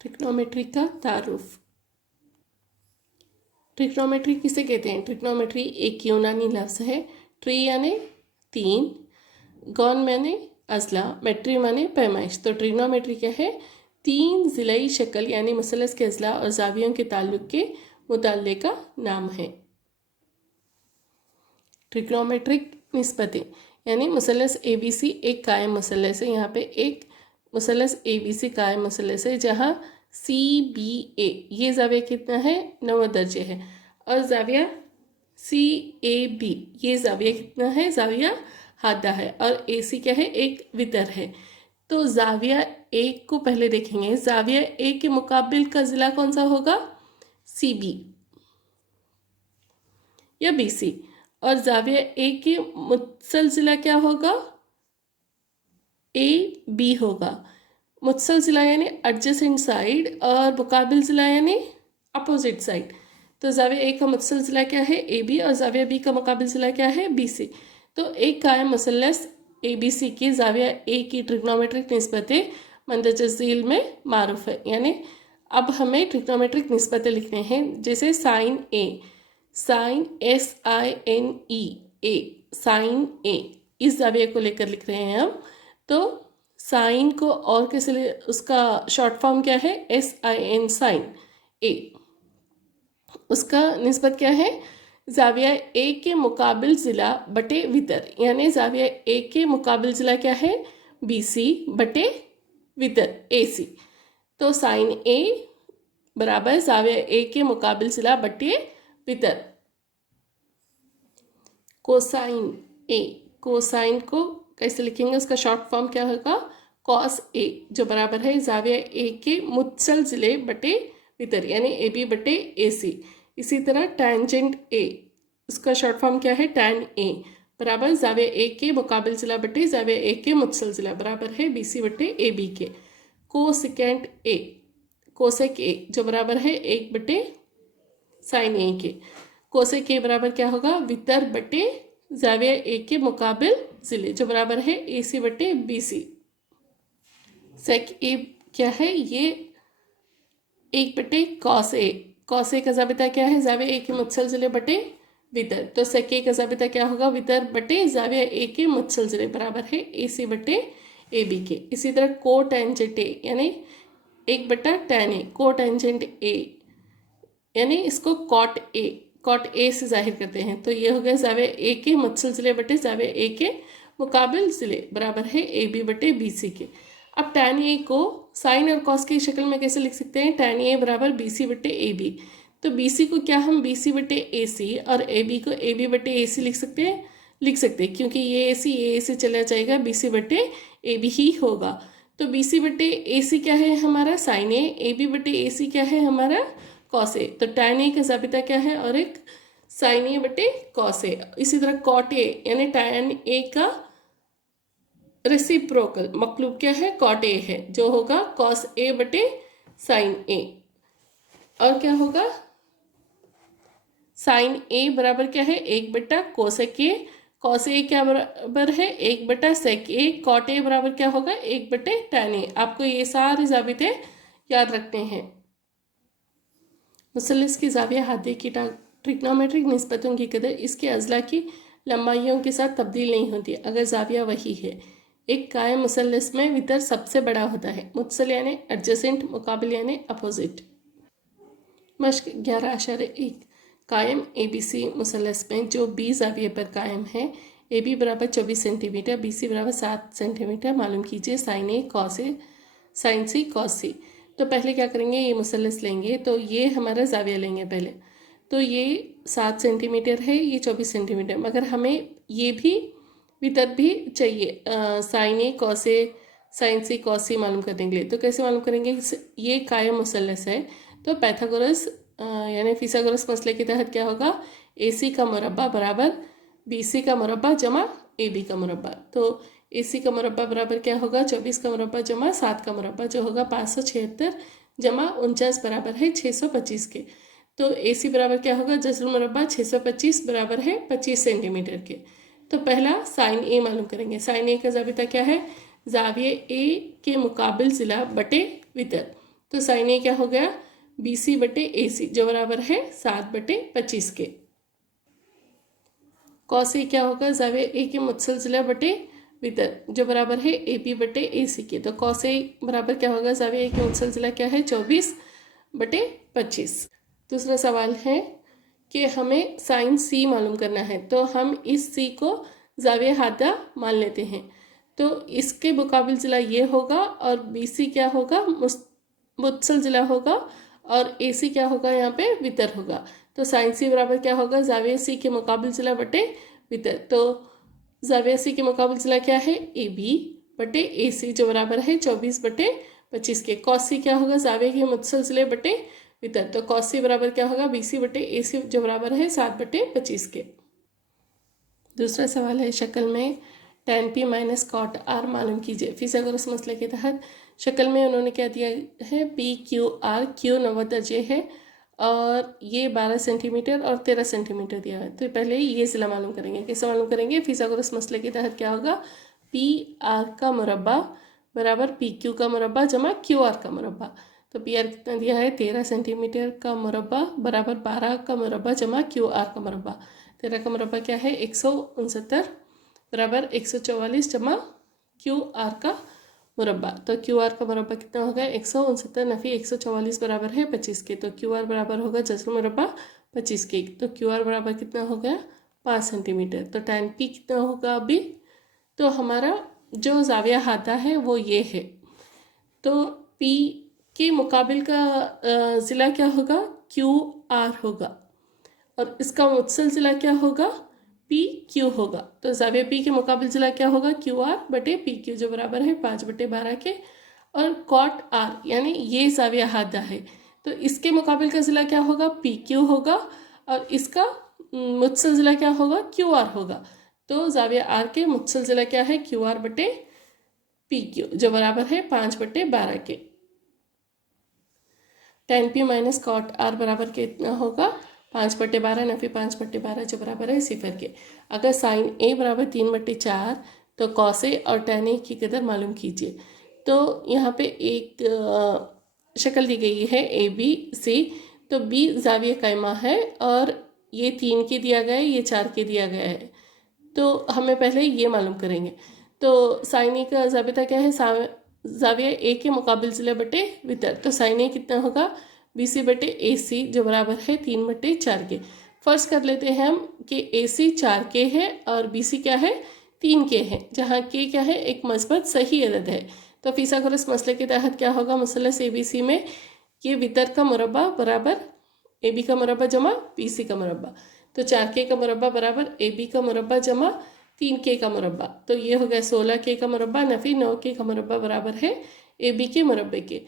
Trigonometry का तारुफ। Trigonometry किसे कहते हैं? ट्रिग्नोमेट्री एक यूनानी लफ्ज़ है। ट्री यानी तीन, गॉन माने अजला, मेट्री माने पैमाइश। तो ट्रिग्नोमेट्री क्या है? तीन ज़िलाई शक्ल यानी मुसलस के अजला और जावियों के ताल्लुक के मुताले का नाम है। ट्रिग्नोमेट्रिक निस्बतें यानी मुसलस ABC एक कायम मुसलस है। यहाँ पे एक मुसलस ABC कायम मुसलस है जहाँ CBA ये जाविया कितना है? 90 दर्जे है। और जाविया CAB ये जाविया कितना है? जाविया हादा है। और AC क्या है? एक वितर है। तो जाविया एक को पहले देखेंगे। जाविया एक के मुकाबिल का ज़िला कौन सा होगा? CB या BC। और जाविया ए के मुत्सल ज़िला क्या होगा? AB होगा। मुत्सल ज़िला यानी एडजेसेंट साइड और मुकाबिल ज़िला यानी अपोजिट साइड। तो जाविया ए का मुत्सल ज़िला क्या है? AB और जाविया B का मुकाबिल ज़िला क्या है? BC। तो एक कायम मुसल्लस ABC की जाविया ए की ट्रिग्नोमेट्रिक निस्बतें मंदरजा झील में मारूफ है। यानी अब हमें ट्रिग्नोमेट्रिक निस्बतें लिखने हैं। जैसे साइन ए, साइन SINE ए, साइन ए इस जाविया को लेकर लिख रहे हैं हम। तो साइन को और कैसे उसका शॉर्ट फॉर्म क्या है? SIN साइन ए। उसका निस्बत क्या है? जाविया ए के मुकाबिल ज़िला बटे वितर। यानी जाविया ए के मुकाबिल ज़िला क्या है? BC बटे वितर AC। तो साइन ए बराबर जाविया ए के मुकाबिल ज़िला बटे वितर। कोसाइन ए, कोसाइन को कैसे लिखेंगे? उसका शॉर्ट फॉर्म क्या होगा? कॉस ए, जो बराबर है जाविया ए के मुत्सल ज़िले बटे वितर यानी AB बटे AC। इसी तरह टैंजेंट ए, उसका शॉर्ट फॉर्म क्या है? टैन ए बराबर जाविया ए के मुकाबिल ज़िला बटे जाविया ए के मुत्सल ज़िला बराबर है BC बटे AB के। कोसेकेंट ए, कोसेक ए जो बराबर है 1 बटे साइन ए के। कोसेक ए बराबर क्या होगा? वितर बटे जाविया ए के मुकाबिल ज़िले जो बराबर है AC बटे BC। सेक ए क्या है? ये 1 बटे कॉस ए। कॉस ए का ज़ाबिता क्या है? जाविया ए के मुत्सल ज़िले बटे वितर। तो सेक ए का ज़ाबिता क्या होगा? वितर बटे जाविया ए के मुत्सल ज़िले बराबर है AC बटे AB के। इसी तरह को टेंजेंट ए यानी 1 बटा टैन ए, को टेंजेंट ए यानी इसको कॉट ए से जाहिर करते हैं। तो ये हो गया जाविया ए के मुत्सल ज़िले बटे जाविया ए के मुकाबिल ज़िले बराबर है AB बटे BC के। अब टैन ए को साइन और कॉस की शक्ल में कैसे लिख सकते हैं? टैन ए बराबर BC बटे AB। तो BC को क्या हम BC बटे AC और AB को AB बटे AC लिख सकते हैं क्योंकि ये AC चला जाएगा, BC बटे AB ही होगा। तो BC बटे AC क्या है हमारा? साइन ए। AB बटे AC क्या है हमारा? Cos A. तो टैन ए का ज़ाबिता क्या है? और एक साइन ए बटे कॉस ए। इसी तरह कॉट ए यानी टैन ए का रेसिप्रोकल मकलूब क्या है? कॉट ए है, जो होगा कॉस ए बटे साइन ए। और क्या होगा? साइन ए बराबर क्या है? 1 बटा कोसेक ए। कॉस ए क्या बराबर है? 1 बटा सेक ए। कॉट ए बराबर क्या होगा? 1 बटे टैन ए। आपको ये सारे ज़ाबिते याद रखने हैं। मुसल्लस की जाविया हादे की ट्रिग्नोमेट्रिक निस्बतों की कदर इसके अजला की लंबाइयों के साथ तब्दील नहीं होती अगर जाविया वही है। एक कायम मुसल्लस में वितर सबसे बड़ा होता है। मुत्सल यानी एडजेसेंट, मुकाबिल यानी अपोजिट। मश्क 11.1 कायम ABC मुसल्लस में जो B जाविये पर कायम है, AB बराबर 24 सेंटीमीटर, BC बराबर 7 सेंटीमीटर मालूम कीजिए। Sign A cos A, sign C cos C। तो पहले क्या करेंगे? ये मुसल्लस लेंगे, तो ये हमारा जाविया लेंगे पहले। तो ये 7 सेंटीमीटर है, ये 24 सेंटीमीटर, मगर हमें ये भी वितर भी चाहिए sign A cos A, sign C cos C मालूम करने के लिए। तो कैसे मालूम करेंगे? ये कायम मुसल्लस है, तो पाइथागोरस यानी फिसागोरस मसले के तहत क्या होगा? AC का मुरब्बा बराबर BC का मुरब्बा जमा AB का मुरब्बा। तो AC का मुरब्बा बराबर क्या होगा? 24 का मुरब्बा जमा 7 का मुरब्बा, जो होगा 576 जमा 49 बराबर है 625 के। तो AC बराबर क्या होगा? जज्र मुरब्बा 625 बराबर है 25 सेंटीमीटर के। तो पहला साइन ए मालूम करेंगे। साइन ए का ज़ाबिता क्या है? जाविये ए के मुकाबिल ज़िला बटे वितर। तो साइन ए क्या हो गया, BC बटे AC जो बराबर है 7/25 के। कॉस ए क्या होगा, जाविया ए के मुत्सल जिला बटे वितर जो बराबर है AB बटे AC के। तो कॉस ए बराबर क्या होगा, जाविया ए के मुत्सल जिला क्या है 24/25। दूसरा सवाल है कि हमें साइन C मालूम करना है, तो हम इस C को जाविया हादा मान लेते हैं। तो इसके मुकाबिल जिला ये होगा और BC क्या होगा, मुत्सल जिला होगा और AC क्या होगा, यहाँ पे वितर होगा। तो साइन C बराबर क्या होगा, जाविया C के मुकाबिल जिला बटे वितर। तो जाविया C के मुकाबिल जिला क्या है, AB बटे AC जो बराबर है 24/25 के। कॉस C क्या होगा, जाविया के मुत्सल जिले बटे वितर। तो कॉस C बराबर क्या होगा, BC बटे AC जो बराबर है 7/25 के। दूसरा सवाल है, शक्ल में tan P माइनस कॉट R मालूम कीजिए। फिथागोरस मसले के तहत शक्ल में उन्होंने क्या दिया है, PQR, Q 90 दर्जे है और ये 12 सेंटीमीटर और 13 सेंटीमीटर दिया है। तो पहले ये सिला मालूम करेंगे। कैसे मालूम करेंगे, फिथागोरस मसले के तहत क्या होगा, PR का मुरब्बा बराबर PQ का मुरब्बा जमा QR का मुरब्बा। तो PR कितना दिया है, 13 सेंटीमीटर का मुरब्बा बराबर 12 का मुरब्बा जमा QR का मुरब्बा। 13 का मुरब्बा क्या है, 169 बराबर 144 जमा QR का मुरब्बा। तो QR का मुरब्बा कितना होगा, 169 नफी 144 बराबर है 25 के। तो QR बराबर होगा जज्र मुरब्बा 25 के। तो QR बराबर कितना हो गया, 5 सेंटीमीटर। तो tan P कितना होगा अभी, तो हमारा जो जाविया हादा है वो ये है। तो P के मुकाबिल का ज़िला क्या होगा, QR होगा और इसका मुत्सल ज़िला क्या होगा, PQ होगा। तो जाविया P के मुकाबिल ज़िला क्या होगा, QR बटे PQ जो बराबर है 5/12 के। और कॉट R यानी ये जाविया हादा है, तो इसके मुकाबिल का ज़िला क्या होगा, PQ होगा और इसका मुत्सल ज़िला क्या होगा, QR होगा। तो जाविया R के मुत्सल ज़िला क्या है, QR बटे PQ जो बराबर है 5/12 के। tan P माइनस कॉट R बराबर कितना होगा, 5/12 नफी 5/12 जो बराबर है 0 के। अगर साइन A बराबर 3/4 तो कॉस A और tan A की कदर मालूम कीजिए। तो यहाँ पे एक शक्ल दी गई है ABC। तो B जाविया कायमा है और ये 3 के दिया गया है, ये 4 के दिया गया है। तो हमें पहले ये मालूम करेंगे। तो साइन ए का ज़ाबिता क्या है, जाविया ए के मुकाबिल ज़िले बटे वितर। तो साइन ए कितना होगा, BC बटे AC जो बराबर है 3/4 के। फर्स्ट कर लेते हैं हम कि AC 4 के है और BC क्या है, 3 के है, जहाँ के क्या है, एक मस्बत सही अदद है। तो फिथागोरस मसले के तहत क्या होगा, मुसल्लस ABC में ये वितर का मुरब्बा बराबर AB का मुरब्बा जमा BC का मुरब्बा। तो 4K का मुरब्बा बराबर AB का मुरब्बा जमा 3K का मुरब्बा। तो ये हो गया 16K का मुरब्बा नफी 9K का मुरब्बा बराबर है AB के मुरब्बे के।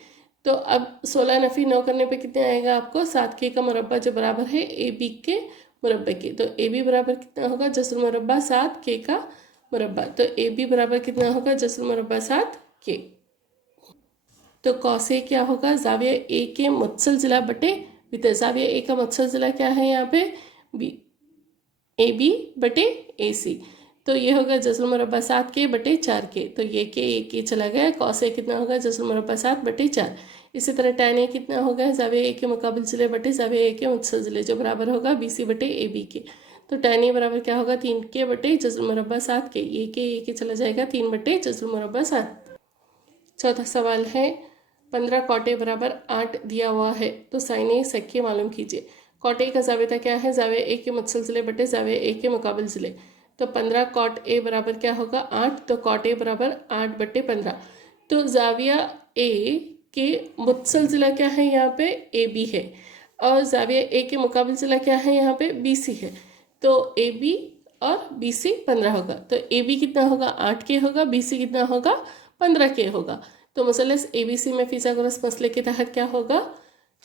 तो अब 16 नफी 9 करने पे कितने आएगा आपको, 7K का मुरब्बा जो बराबर है AB के मुरब्बे के। तो AB बराबर कितना होगा, जस्र मुरब्बा 7K का मुरब्बा। तो AB बराबर कितना होगा, जस्र मुरब्बा 7K। तो कॉस ए क्या होगा, जाविया ए के मुत्सल ज़िला बटे वितर। जाविया ए का मुत्सल ज़िला क्या है यहाँ पे, AB बटे AC। तो ये होगा जज्र मुरब्बा 7K बटे 4K। तो ये के चला गया, कॉस ए कितना होगा, जज्र मुरब्बा 7/4। इसी तरह tan A कितना होगा, जाविया ए के मुकाबिल ज़िले बटे जाविया ए के मुत्सल ज़िले जो बराबर होगा BC बटे AB के। तो tan A बराबर क्या होगा, 3K बटे जज्र मुरब्बा 7K। ये के चला जाएगा 3 बटे जज्र मुरब्बा 7। चौथा सवाल है, 15 कॉट ए बराबर 8 दिया हुआ है, तो साइन ए सख्य मालूम कीजिए। कॉट ए का जाविया क्या है, जाविया ए के मुत्सल ज़िले बटे जाविया ए के मुकाबिल ज़िले। तो 15 कॉट ए बराबर क्या होगा, 8। तो कॉट ए बराबर 8/15। तो जाविया ए के मुत्सल ज़िला क्या है, यहाँ पे AB है और जाविया ए के मुकाबिल ज़िला क्या है, यहाँ पे BC है। तो AB और BC 15 होगा। तो AB कितना होगा, 8K होगा, BC कितना होगा, 15K होगा। तो मुसल्लस ABC में फिथागोरस मसले के तहत क्या होगा,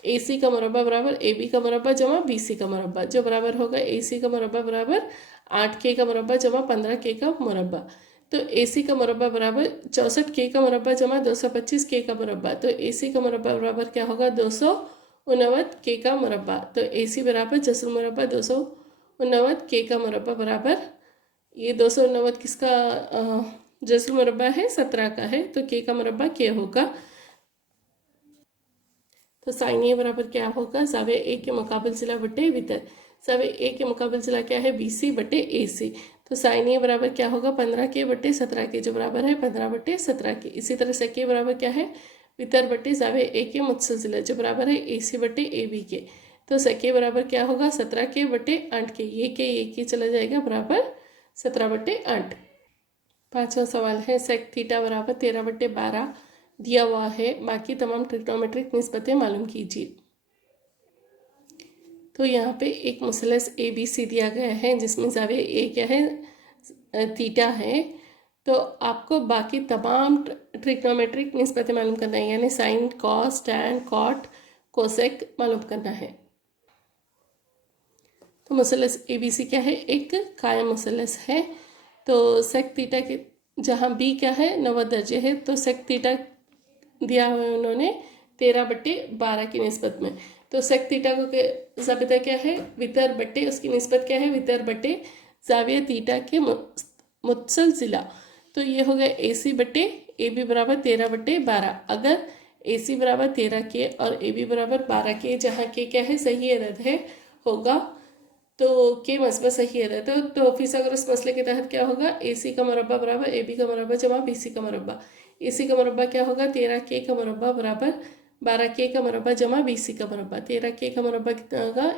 AC का मुरब्बा बराबर AB का मुरब्बा जमा BC का मुरब्बा जो बराबर होगा AC का मुरब्बा बराबर 8K का मुरब्बा जमा 15K का मुरब्बा। तो AC का मुरब्बा बराबर 64K का मुरब्बा जमा 225K का मुरब्बा। तो AC का मुरब्बा बराबर क्या होगा, 289K का मुरब्बा। तो AC बराबर जस्र मुरब्बा 289K का मुरब्बा बराबर, ये 289 किसका जस्र मुरब्बा है, 17 का है। तो K का मुरब्बा K होगा। तो साइन ए बराबर क्या होगा, जाविया ए के मुकाबिल जिला बटे वितर। जाविया ए के मुकाबिल जिला क्या है, BC बटे AC। तो साइन ए बराबर क्या होगा, 15K बटे 17K, जो बराबर है 15 बटे 17K। इसी तरह से के बराबर क्या है, वितर बटे जाविया ए के मुत्सल जिला, जो बराबर है AC बटे AB के। तो सके बराबर क्या होगा, 17K बटे 8K। ये के चला जाएगा, बराबर 17 बटे 8। पांचवा सवाल है, सेक थीटा बराबर 13 बटे 12 दिया हुआ है, बाकी तमाम ट्रिग्नोमेट्रिक निस्बतें मालूम कीजिए। तो यहाँ पे एक मुसलस ABC दिया गया है, जिसमें जाविया ए क्या है, थीटा है। तो आपको बाकी तमाम ट्रिग्नोमेट्रिक निस्बतें मालूम करना है, यानी sine, cos, tan, cot, cosec मालूम करना है। तो मुसलस ABC क्या है, एक कायम मुसलस है। तो सेक थीटा के जहाँ B क्या है, 90 दर्जे है, तो सेक थीटा दिया हुआ है उन्होंने 13 बटे 12 की निस्बत में। तो सेक थीटा को ज़ाबिता क्या है, वितर बटे, उसकी निस्बत क्या है, वितर बटे जाविया थीटा के मुत्सल जिला। तो ये हो गया AC बटे AB बराबर 13 बटे 12। अगर AC बराबर 13K और AB बराबर 12K, जहाँ K क्या है, सही अदद है होगा, तो K मसबा सही अदद है। तो फिसागोरस मसले के तहत क्या होगा, AC का मुरब्बा बराबर AB का मुरब्बा जमा BC का मुरब्बा। AC का मुरब्बा क्या होगा, 13K का मुरब्बा बराबर 12K का मुरब्बा जमा BC का मुरब्बा। 13K का मुरब्बा कितना होगा,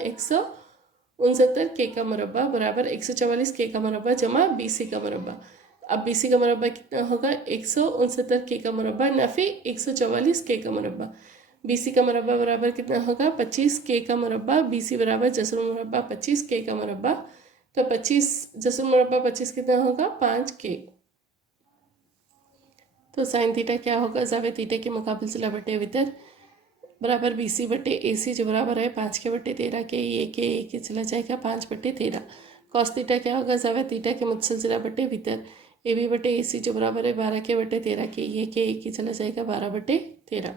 169K का मुरब्बा बराबर 144K का मुरब्बा जमा BC का मुरब्बा। अब BC का मुरब्बा कितना होगा, 169K का मुरब्बा नफी 144K का मुरब्बा। BC का मुरब्बा बराबर कितना होगा, 25K का मुरब्बा। BC बराबर जसर मुरब्बा 25K का मुरब्बा। तो 25 जसर मुरब्बा 25 कितना होगा, 5K। तो साइन थीटा क्या होगा, जाविया थीटा के मुकाबिल जिला बटे वितर बराबर BC बटे AC, जो बराबर है 5K बटे 13K। ये के चला जाएगा 5 बटे 13। कॉस थीटा क्या होगा, जाविया थीटा के मुत्सल जिला बटे वितर AB बटे AC, जो बराबर है 12K बटे 13K। ये के चला जाएगा 12 बटे 13।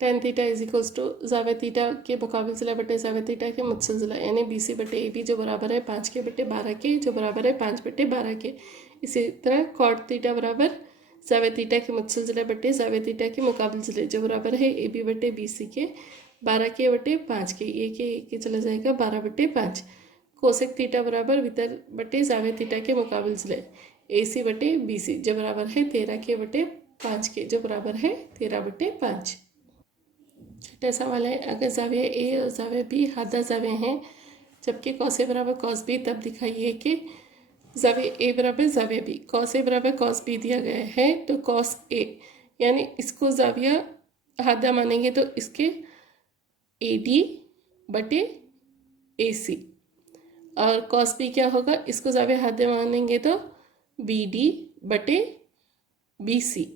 Tan theta is equals to जाविया थीटा के मुकाबिल जिला बटे जाविया थीटा के मुत्सल जिला, यानी BC बटे AB, जो बराबर है 5K बटे 12K, जो बराबर है 5 बटे 12K। इसी तरह कॉट थीटा बराबर जाविया थीटा के मुत्सल जिला बटे जाविया थीटा के मुकाबिल जिले, जो बराबर है AB बटे BC के 12K बटे 5K। ये के चला जाएगा 12 बटे 5। कोसेक थीटा बराबर वितर बटे जाविया थीटा के मुकाबिल जिले, AC बटे BC, जो बराबर है 13K बटे 5K, जो बराबर है 13 बटे 5। छठा सवाल है, अगर जाविया A और जाविया B हादा जाविया हैं, जबकि कॉस A बराबर कॉस B, तब दिखाइए कि जाविया A बराबर जाविया B। कॉस A बराबर कॉस B दिया गया है, तो कॉस A यानी इसको जाविया हादा मानेंगे, तो इसके AD बटे AC। और कॉस B क्या होगा, इसको जाविया हादा मानेंगे तो BD बटे BC।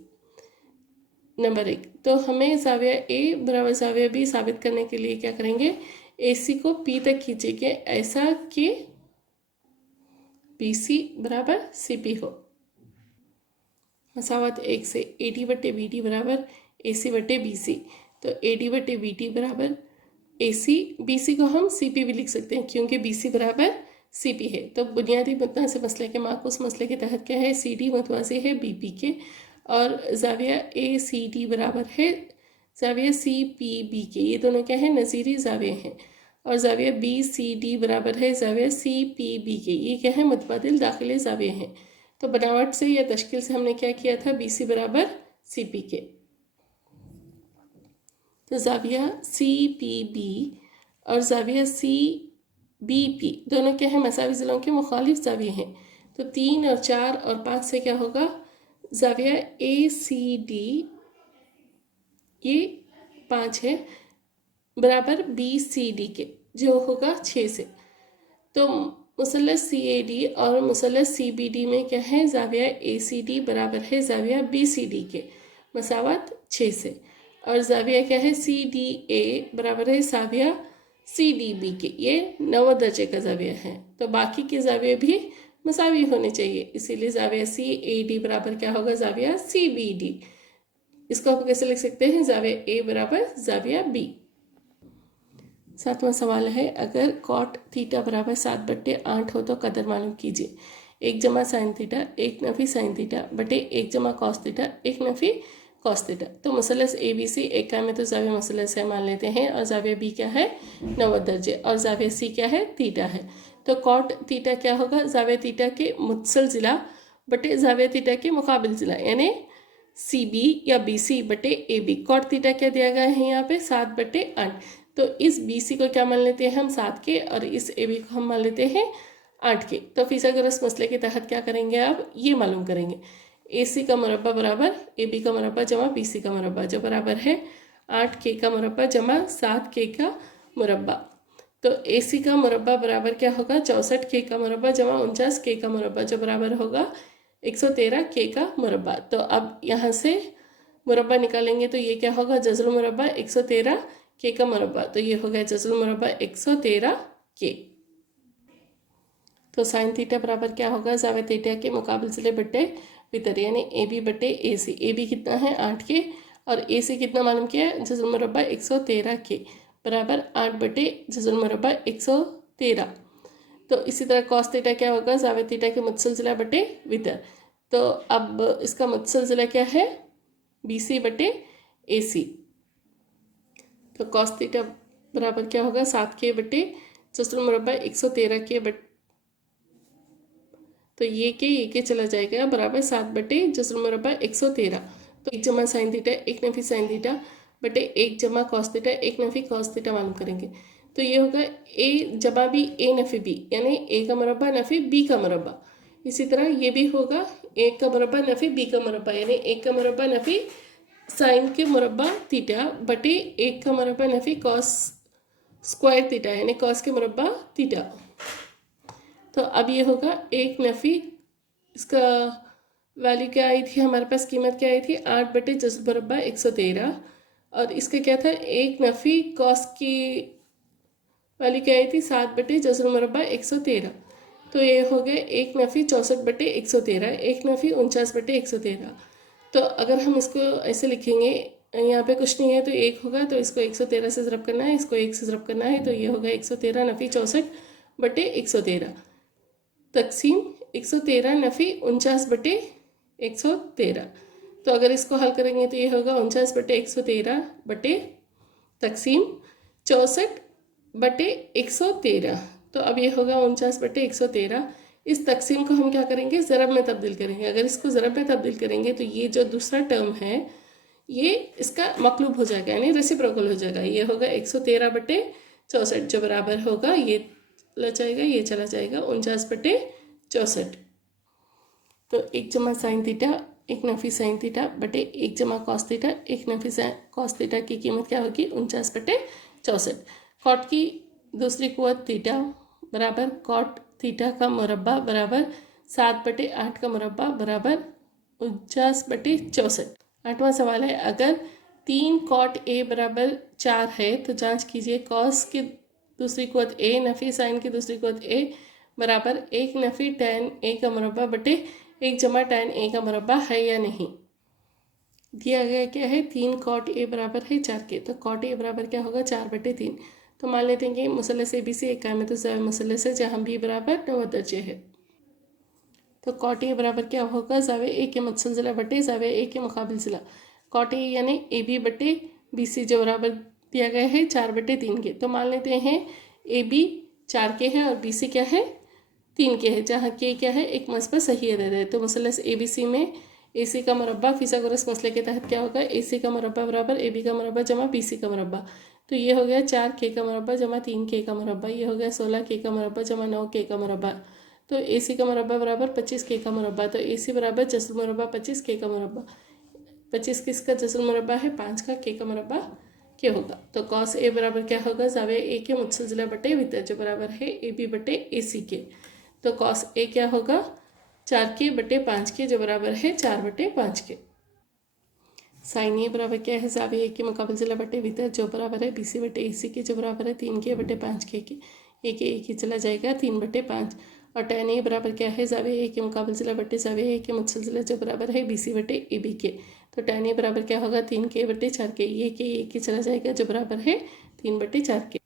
नंबर 1, तो हमें जाविया A बराबर जाविया B साबित करने के लिए क्या करेंगे, AC को P तक खींचेंगे, ऐसा कि BC बराबर CP हो। मसावत 1 से AD बटे BD बराबर AC बटे BC। तो AD बटे BD बराबर AC, BC को हम CP भी लिख सकते हैं, क्योंकि BC बराबर CP है। तो बुनियादी मुतनाज़िर मसले के माकूस मसले के तहत क्या है, CD मुतवाज़ी है BP के, और जाविया ACD बराबर है जाविया CPB के। ये दोनों क्या है, नज़ीरी जाविया हैं। और जाविया BCD बराबर है जाविया CPB के। ये क्या है, मुतबादिल दाखिली जाविया हैं। तो बनावट से या तश्कील से हमने क्या किया था, BC बराबर CP के। तो जाविया CPB और जाविया CBP दोनों क्या है, मसावी ज़िलों के मुखालिफ जाविया हैं। तो 3 और 4 और 5 से क्या होगा, जाविया ACD ये 5 है बराबर BCD के, जो होगा 6 से। तो मुसल्लस CAD और मुसल्लस CBD में क्या है, जाविया ACD बराबर है जाविया BCD के, मसावत 6 से। और जाविया क्या है, CDA बराबर है जाविया CDB के। ये 90 दर्जे का जाविया है। तो बाकी के जाविया भी मसावी होने चाहिए, इसीलिए जाविया CAD बराबर क्या होगा, जाविया CBD। इसको आप कैसे लिख सकते हैं, जाविया A बराबर जाविया B। 7वां सवाल है, अगर कॉट थीटा बराबर 7 बटे 8 हो तो कदर मालूम कीजिए। 1 जमा sine theta 1 Nafi sine theta बटे 1 जमा cos theta 1 Nafi cos theta. तो मसलस ए बी सी एक का में तो जाविया मसलस है मान लेते हैं, और जाविया बी क्या है 90 दर्जे, और जाविया सी क्या है थीटा है। तो कॉट थीटा क्या होगा जाविया थीटा के मुत्सल ज़िला बटे जाविया थीटा के मुकाबिल ज़िला, यानी सी बी या बी सी बटे ए बी। कॉट थीटा क्या दिया गया है यहाँ पे 7/8। तो इस बी सी को क्या मान लेते हैं हम 7 के, और इस ए बी को हम मान लेते हैं 8 के। तो फिथागोरस मसले के तहत क्या करेंगे अब ये मालूम करेंगे, ए सी का मुरब्बा बराबर ए बी का मुरब्बा जमा बी सी का मुरब्बा, जो बराबर है 8 के का मुरब्बा जमा 7 के का मुरब्बा। तो ए सी का मुरब्बा बराबर क्या होगा 64 के का मुरब्बा जमा 49 के का मुरब्बा, जो बराबर होगा 113 के का मुरब्बा। तो अब यहाँ से मुरब्बा निकालेंगे तो ये क्या होगा जज़्र मुरब्बा 113 के का मुरब्बा, तो ये हो गया जज़्र मुरब्बा 113 के। तो साइन थीटा बराबर क्या होगा जाविया थीटा के मुकाबिल ज़िले बटे वितर, यानी ए बी बटे ए सी। ए बी कितना है 8 के, और ए सी कितना मालूम किया है जज़्र मुरब्बा 113 के बराबर 8 बटे जज़्र मुरब्बा 113। तो इसी तरह कॉस थीटा क्या होगा जाविया थीटा के मुत्सल ज़िला बटे वितर। तो अब इसका मुत्सल ज़िला क्या है बी सी बटे ए सी। तो कॉस थीटा बराबर क्या होगा 7 के बटे जज़्र मुरब्बा 113 के बट, तो ये के चला जाएगा बराबर 7 बटे जज़्र मुरब्बा 113। तो 1 जमा sine theta 1 Nafi sine theta बटे 1 जमा cos theta 1 Nafi cos theta मालूम करेंगे। तो ये होगा ए जमा बी ए नफी बी, यानी ए का मुरब्बा नफी बी का मुरब्बा। इसी तरह ये भी होगा ए का मुरब्बा नफी बी का मुरब्बा, यानी ए का मुरब्बा नफी साइन के मुरब्बा थीटा बटे 1 का मुरब्बा नफी कॉस स्क्वायर थीटा, यानी कॉस के मुरब्बा थीटा। तो अब ये होगा 1 नफी, इसका वैल्यू क्या आई थी हमारे पास कीमत क्या आई थी 8 बटे जज़्र मुरब्बा 113, और इसका क्या था 1 नफी कॉस की वैल्यू क्या आई थी 7 बटे जज़्र मुरब्बा 113। तो ये हो गया 1 नफी 64 बटे 113, 1 नफी 49 बटे 113। तो अगर हम इसको ऐसे लिखेंगे यहाँ पे कुछ नहीं है तो 1 होगा, तो इसको 113 से ज़रब करना है, इसको 1 से ज़रब करना है, तो ये होगा 113 नफी 64 बटे 113 तकसीम 113 नफी 49 बटे 113। तो अगर इसको हल करेंगे तो ये होगा 49 बटे 113 बटे तकसीम 64 बटे 113। तो अब ये होगा 49 बटे 113। इस तकसीम को हम क्या करेंगे ज़रब में तब्दील करेंगे। अगर इसको ज़रब में तब्दील करेंगे तो ये जो दूसरा टर्म है ये इसका मकलूब हो जाएगा, यानी रेसिप्रोकल हो जाएगा। ये होगा 113 बटे 64, जो बराबर होगा ये चला जाएगा ये चला जाएगा 49 बटे 64। तो 1 जमा sine theta 1 Nafi sine theta बटे 1 जमा cos theta 1 Nafi cos theta की कीमत क्या होगी 49 बटे 64। कॉट की दूसरी कुवत थीटा बराबर कॉट थीटा का मुरब्बा बराबर 7 बटे 8 का मुरब्बा बराबर 49 बटे 64। 8वां सवाल है अगर 3 कॉट ए बराबर 4 है तो जांच कीजिए कॉस की दूसरी कुवत ए नफी साइन की दूसरी कुवत ए बराबर 1 नफी टैन ए का मुरब्बा बटे 1 जमा टैन ए का मुरब्बा है या नहीं। दिया गया क्या है 3 कॉट ए बराबर है 4 के, तो कॉट ए बराबर क्या होगा 4 बटे 3। तो मान लेते हैं कि मुसल्लस ए बी सी एक कायम है तो ज़ाविया मुसल्लस है जहाँ बी बराबर 90 दर्जे है। तो कॉट ए बराबर क्या होगा ज़ाविया ए के मुत्सल ज़िला बटे ज़ाविया ए के मुकाबिल ज़िला। कॉट ए यानी ए बी बटे बी सी जो बराबर दिया गया है 4 बटे 3 के। तो मान लेते हैं ए बी 4 के है और बी सी क्या है 3 के है, जहाँ के क्या है एक मसबा सही अदद है। तो मुसल्लस ए बी सी में ए सी का मुरब्बा फिथागोरस मसले के तहत क्या होगा ए सी का मुरब्बा बराबर ए बी का मुरब्बा जमा बी सी का मुरब्बा। तो ये हो गया 4 के का मुरब्बा जमा 3 के का मुरब्बा, ये हो गया 16 के का मुरब्बा जमा 9 के का मुरब्बा। तो ए सी का मुरब्बा बराबर 25 के का मुरब्बा। तो ए सी बराबर जज़्र मुरब्बा 25 के का मुरब्बा। 25 किसका जज़्र मुरब्बा है 5 का के का मुरब्बा के होगा। तो कॉस ए बराबर क्या होगा ज़ाविया ए के मुत्सल ज़िला बटे वितर जो बराबर है ए बी बटे ए सी के। तो कॉस ए क्या होगा 4 के बटे 5 के जो बराबर है 4 बटे 5 के। साइन ए बराबर क्या है ज़ाविया ए के मुकाबिल ज़िला बटे वितर जो बराबर है बी सी बटे ए सी के जो बराबर है 3 के बटे 5 के एक ही चला जाएगा 3 बटे 5। और टैन ए बराबर क्या है ज़ाविया ए के मुकाबिल ज़िला बटे ज़ाविया ए के मुत्सल ज़िला जो बराबर है बी सी बटे ए बी के। तो टैन ए बराबर क्या होगा 3 के बटे 4 के, ये के एक ही चला जाएगा जो बराबर है 3 बटे 4 के।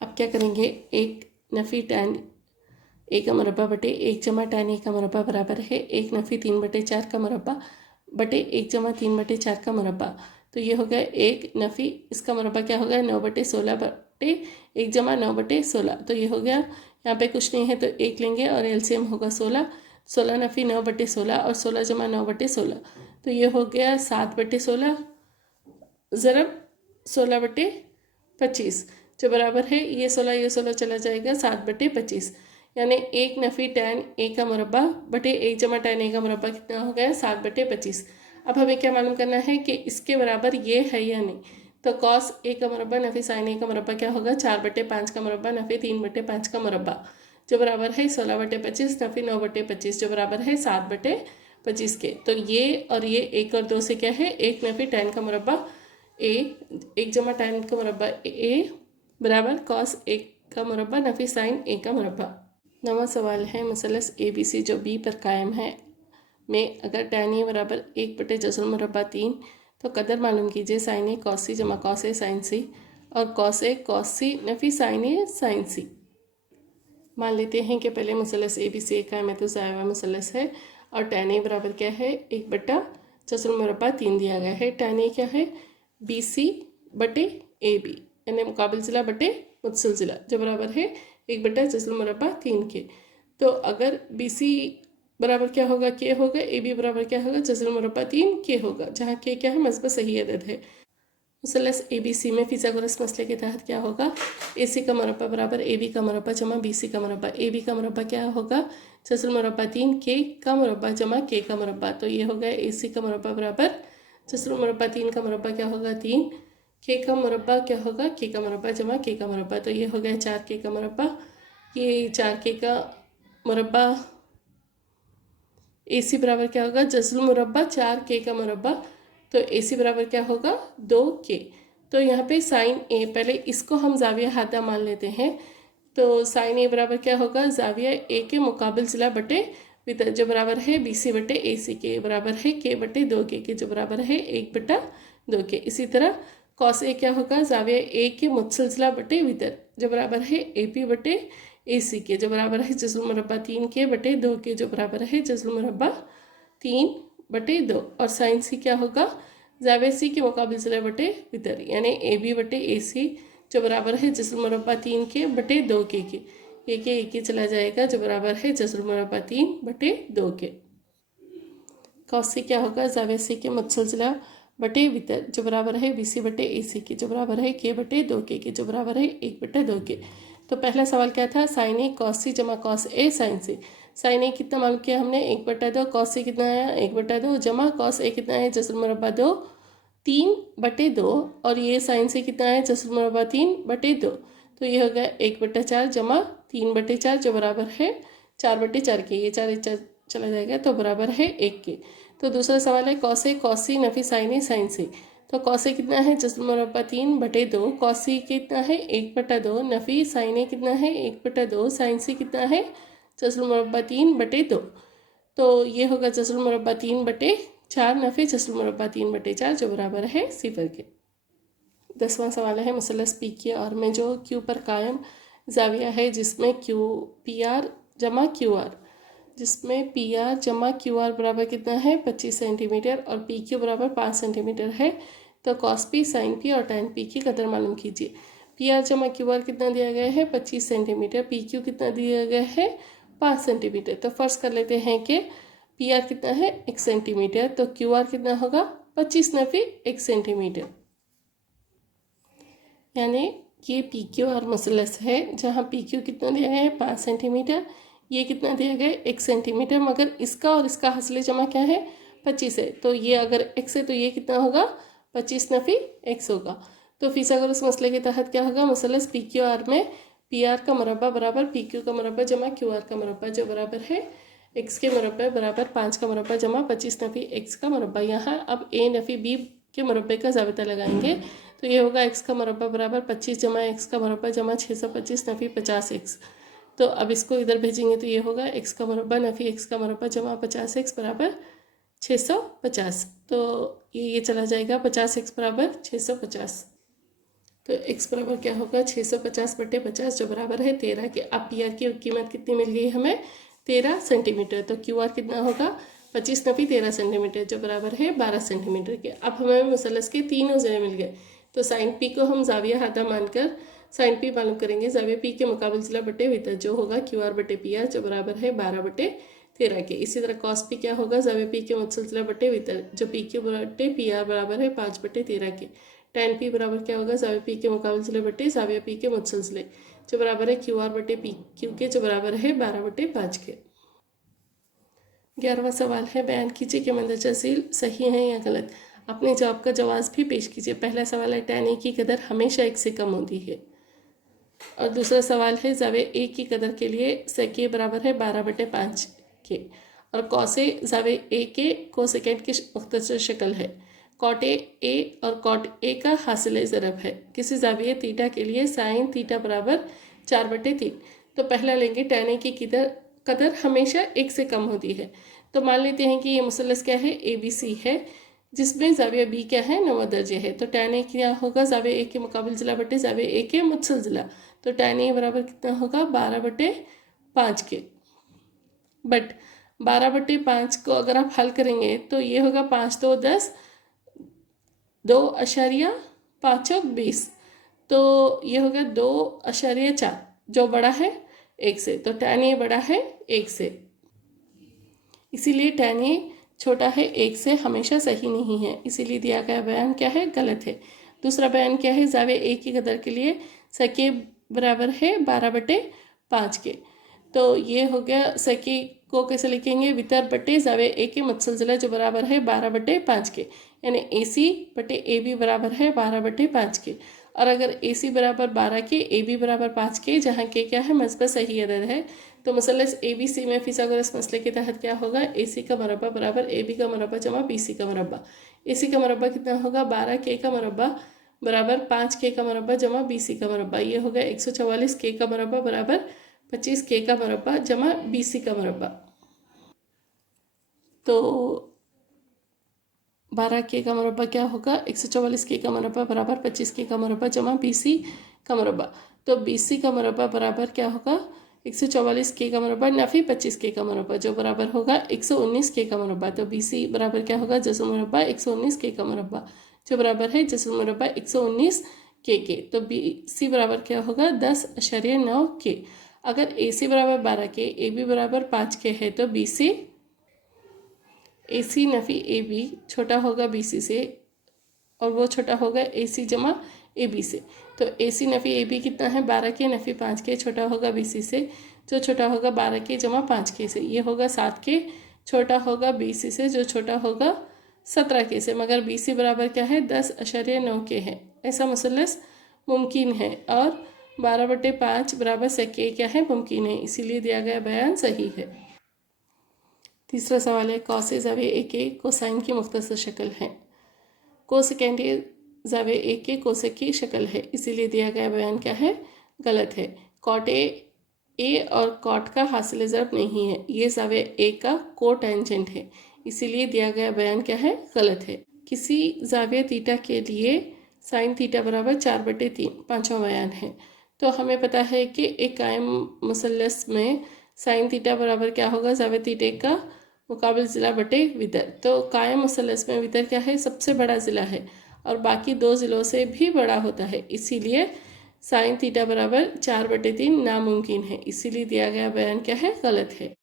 अब क्या करेंगे 1 नफ़ी टैन ए का मुरब्बा बटे 1 जमा टैन ए का मुरब्बा बराबर है 1 नफ़ी 3 बटे 4 का मुरब्बा बटे 1/3/4 का मुरब्बा। तो ये हो गया 1 नफ़ी, इसका मुरब्बा क्या हो गया 9/16 बटे 1/9/16। तो ये हो गया, यहाँ पे कुछ नहीं है तो 1 लेंगे और एलसीएम होगा 16। 16 नफ़ी 9/16 और 16 - 9/16, तो ये हो गया 7/16 ज़रब 16/25, जो बराबर है ये 16 चला जाएगा 7/25, यानी 1 नफ़ी tan a का मुरब्बा बटे 1 जमा tan a का मुरब्बा कितना हो गया 7/25। अब हमें क्या मालूम करना है कि इसके बराबर ये है या नहीं। तो cos a का मुरब्बा नफ़ी sin a का मुरब्बा क्या होगा 4/5 का मुरब्बा नफ़ी 3/5 का मुरब्बा, जो बराबर है 16/25 नफ़ी 9/25, जो बराबर है 7/25 के। तो ये और ये 1 और 2 से क्या है 1 नफ़ी tan का मुरब्बा a, 1 जमा tan का मुरब्बा a बराबर cos a का मुरब्बा नफ़ी sin a का मुरब्बा। नवा सवाल है मसलस ABC जो B पर कायम है में अगर tan a बराबर 1/जज़र मुरब्बा 3, तो कदर मालूम कीजिए sin a cos c जमा cos a sin c और cos a cos c नफ़ी sin a sin c। मान लेते हैं कि पहले मसलस ABC एक कायम है तो ज़ायवा मसलस है और tan a बराबर क्या है 1/जज़र मुरब्बा 3 दिया गया है। tan a क्या है BC बटे AB यानी मुकाबिल ज़िला बटे मुत्सल ज़िला, जो बराबर है 1/जज़र मुरब्बा 3 के। तो अगर BC बराबर क्या होगा K होगा, AB बराबर क्या होगा जज़र मुरब्बा 3 K होगा, जहाँ K क्या है मस्बत सही अदद है। मुसलस ABC में फिज़ागोरस मसले के तहत क्या होगा AC का मुरब्बा बराबर AB का मुरब्बा जमा BC का मुरब्बा। AB का मुरब्बा क्या होगा जज़र मुरब्बा 3 K का मुरब्बा जमा K का मुरब्बा। तो ये हो गया AC का मुरब्बा बराबर जज़र मुरब्बा 3 का मुरब्बा क्या होगा 3, K का मुरब्बा क्या होगा K का मुरब्बा जमा K का मुरब्बा। तो ये हो गया 4K का मुरब्बा, ये 4K का मुरब्बा AC बराबर क्या होगा जज़र मुरब्बा 4K का मुरब्बा। तो AC बराबर क्या होगा 2K। तो यहाँ पे साइन A, पहले इसको हम ज़ाविया हादा मान लेते हैं। तो साइन A बराबर क्या होगा ज़ाविया A के मुकाबिल ज़िला बटे वितर, जो बराबर है BC बटे AC के, बराबर है K बटे 2K के, जो बराबर है 1/2K। इसी तरह cos A क्या होगा ज़ाविया A के मुत्सल ज़िला बटे वितर, जो बराबर है AP बटे AC के, जो बराबर है जज़र मुरब्बा 3K बटे 2K, जो बराबर है जज़र मुरब्बा 3/2। और साइन C क्या होगा ज़ाविया C के मुकाबिल ज़िला बटे वितर, यानी AB बटे AC, जो बराबर है जज़र मुरब्बा 3K बटे 2K के। एक चला जाएगा, जो बराबर है जज़र मुरब्बा 3/2K। cos C क्या होगा ज़ाविया C के मुत्सल ज़िला बटे वितर, जो बराबर है BC बटे AC के, जो बराबर है K बटे 2K के, जो बराबर है 1/2K। तो पहला सवाल क्या था साइन A cos C जमा cos A sin C। Sine A कितना मालूम किया हमने 1/2, cos C कितना आया 1/2 जमा cos A कितना है जज़र मुरब्बा 2 3/2 और ये साइन C कितना है जज़र मुरब्बा 3/2। तो ये हो गया 1/4 जमा 3/4, जो बराबर है 4/4 के, ये 4 चला जाएगा तो बराबर है 1 के। तो दूसरा सवाल है cos A cos C नफ़ी sin A sin C। तो cos A कितना है जज़र मुरब्बा 3/2, cos C कितना है 1/2 नफ़ी sin A कितना है 1/2, sin C कितना है जज़र मुरब्बा 3/2। तो ये होगा जज़र मुरब्बा 3/4 नफ़ी जज़र मुरब्बा 3/4, जो बराबर है 0 के। 10वां सवाल है मुसलस PQR में जो Q पर कायम ज़ाविया है जिसमें PR जमा QR, जिसमें PR जमा QR बराबर कितना है 25 सेंटीमीटर और PQ बराबर 5 सेंटीमीटर है। तो cos P sin P और tan P की कदर मालूम कीजिए। PR जमा QR कितना दिया गया है 25 सेंटीमीटर, PQ कितना दिया गया है 5 सेंटीमीटर। तो फ़र्ज़ कर लेते हैं कि PR कितना है 1 सेंटीमीटर, तो QR कितना होगा 25 नफ़ी 1 सेंटीमीटर, यानी ये PQR मसलस है जहाँ PQ कितना दिया गया है 5 सेंटीमीटर, ये कितना दिया गया है 1 सेंटीमीटर, मगर इसका और इसका हसले जमा क्या है 25 है। तो ये अगर x है तो ये कितना होगा 25 नफ़ी x होगा। तो फिज़ागोरस मसले के तहत क्या होगा मसलस PQR में PR का मुरब्बा बराबर PQ का मुरब्बा जमा QR का मुरब्बा, जो बराबर है x के मुरब्बे बराबर 5 का मुरब्बा जमा 25 नफ़ी x का मुरब्बा। यहाँ अब A नफ़ी B के मुरब्बे का ज़ाबिता लगाएंगे। तो ये होगा x का मुरब्बा बराबर 25 जमा x का मुरब्बा जमा 625 नफ़ी 50x। तो अब इसको इधर भेजेंगे तो ये होगा x का मुरब्बा नफ़ी x का मुरब्बा जमा 50x बराबर 650। तो ये चला जाएगा 50x बराबर 650। तो x बराबर क्या होगा 650/50, जो बराबर है 13 के। अब PR की कीमत कितनी मिल गई हमें 13 सेंटीमीटर। तो QR कितना होगा 25 नफी 13 सेंटीमीटर जो बराबर है 12 सेंटीमीटर के। अब हमें मुसल्लस के तीनों ज़ाविये मिल गए, तो साइन पी को हम ज़ाविया आधा मानकर साइन पी मालूम करेंगे। ज़ाविया पी के मुकाबिल ज़िला बटे वितर जो होगा क्यू आर बटे पी आर जो बराबर है 12 बटे 13 के। इसी तरह कॉस पी क्या होगा, ज़ाविया पी के मुत्सल ज़िला बटे वितर जो पी क्यू बटे पी आर बराबर है 5 बटे 13 के। tan पी बराबर क्या होगा, ज़ाविया पी के मुकाबिल ज़िले बटे ज़ाविया पी के मुत्सल ज़िले जो बराबर है क्यू आर बटे पी क्यू के जो बराबर है 12 बटे 5 के। 11वां सवाल है, बयान कीजिए कि मंदरजा झील सही है या गलत। अपने जवाब का जवाब भी पेश कीजिए। पहला सवाल है, tan a की कदर हमेशा 1 से कम होती है। और दूसरा सवाल है, ज़ाविया a की कदर के लिए sec a बराबर है 12 बटे 5 के। और cos a ज़ाविया a के कोसेकेंड की मुख्तसर शक्ल है। cot a और cot a का हासिल ज़रब है। किसी ज़ाविया थीटा के लिए साइन थीटा बराबर 4 बटे 3। तो पहला लेंगे, tan a की कदर हमेशा 1 से कम होती है। तो मान लेते हैं कि ये मुसल्लस क्या है, ABC है, जिसमें ज़ाविया B क्या है, 9 दर्जे है। तो tan a क्या होगा, ज़ाविया A के मुकाबिल ज़िला बटे ज़ाविया A के मुत्सल ज़िला। तो tan a बराबर कितना होगा, 12 बटे 5 के। बट 12 बटे 5 को अगर आप हल करेंगे तो ये होगा 5 2 10, 2.5 20। तो ये होगा 2.4 जो बड़ा है 1 से। तो tan a बड़ा है 1 से, इसीलिए tan a छोटा है 1 से हमेशा सही नहीं है। इसीलिए दिया गया बयान क्या है, गलत है। दूसरा बयान क्या है, ज़ाविया a की कदर के लिए sec a बराबर है 12 बटे 5 के। तो ये हो गया, sec a को कैसे लिखेंगे, वितर बटे ज़ाविया a के मुत्सल ज़िला जो बराबर है 12 बटे 5 के, यानी AC बटे AB बराबर है 12 बटे 5 के। और अगर AC बराबर 12 के, AB बराबर 5 के, जहाँ के क्या है, मस्बत सही अदद है, तो मुसल्लस ABC में फिसागोरस मसले के तहत क्या होगा, AC का मरबा बराबर AB का मरबा जमा BC का मरबा। AC का मरबा कितना होगा, 12 के का मरबा बराबर 5 के का मरबा जमा BC का मरबा। ये हो गया 144 के का मरबा बराबर 25 के का मरबा जमा BC का मरबा। तो 12 के का मरबा क्या होगा, 144 के का मरबा बराबर 25 के का मरबा जमा BC का मरबा। तो BC का मरबा बराबर क्या होगा, 144 के का मरबा नफी 25 के का मरबा जो बराबर होगा 119 के का मरबा। तो BC बराबर क्या होगा, जज़्ब मरबा 119 के का मरबा जो बराबर है जज़्ब मरबा 119 के। तो BC बराबर क्या होगा, 10.9 के। अगर AC बराबर 12 के, AB बराबर 5 के है, तो AC नफ़ी AB छोटा होगा BC से, और वो छोटा होगा AC जमा AB से। तो AC नफ़ी AB कितना है, 12 के नफ़ी 5 के, छोटा होगा BC से, जो छोटा होगा 12 के जमा 5 के से। ये होगा 7 के, छोटा होगा BC से, जो छोटा होगा 17 के से। मगर BC बराबर क्या है, 10.9 के है। ऐसा मुसल्लस मुमकिन है, और 12 बटे 5 बराबर sec a क्या है, मुमकिन है। इसीलिए दिया गया बयान सही है। तीसरा सवाल है, cos a ज़ाविया a के कोसाइन की मुख्तसर शक्ल है। कोसेकेंड a ज़ाविया a के कोसेक की शक्ल है, इसीलिए दिया गया बयान क्या है, गलत है। cot a और cot का हासिल ज़रब नहीं है, ये ज़ाविया a का कोटेंजेंट है, इसीलिए दिया गया बयान क्या है, गलत है। किसी ज़ाविया थीटा के लिए साइन थीटा बराबर 4 बटे 3 पाँचवा बयान है। तो हमें पता है कि एक कायम मुसल्लस में साइन थीटा बराबर क्या होगा, ज़ाविया थीटा का मुकाबिल ज़िला बटे वितर। तो कायम मुसल्लस में वितर क्या है, सबसे बड़ा ज़िला है, और बाकी 2 ज़िलों से भी बड़ा होता है। इसीलिए साइन थीटा बराबर 4 बटे 3 नामुमकिन है। इसीलिए दिया गया बयान क्या है, गलत है।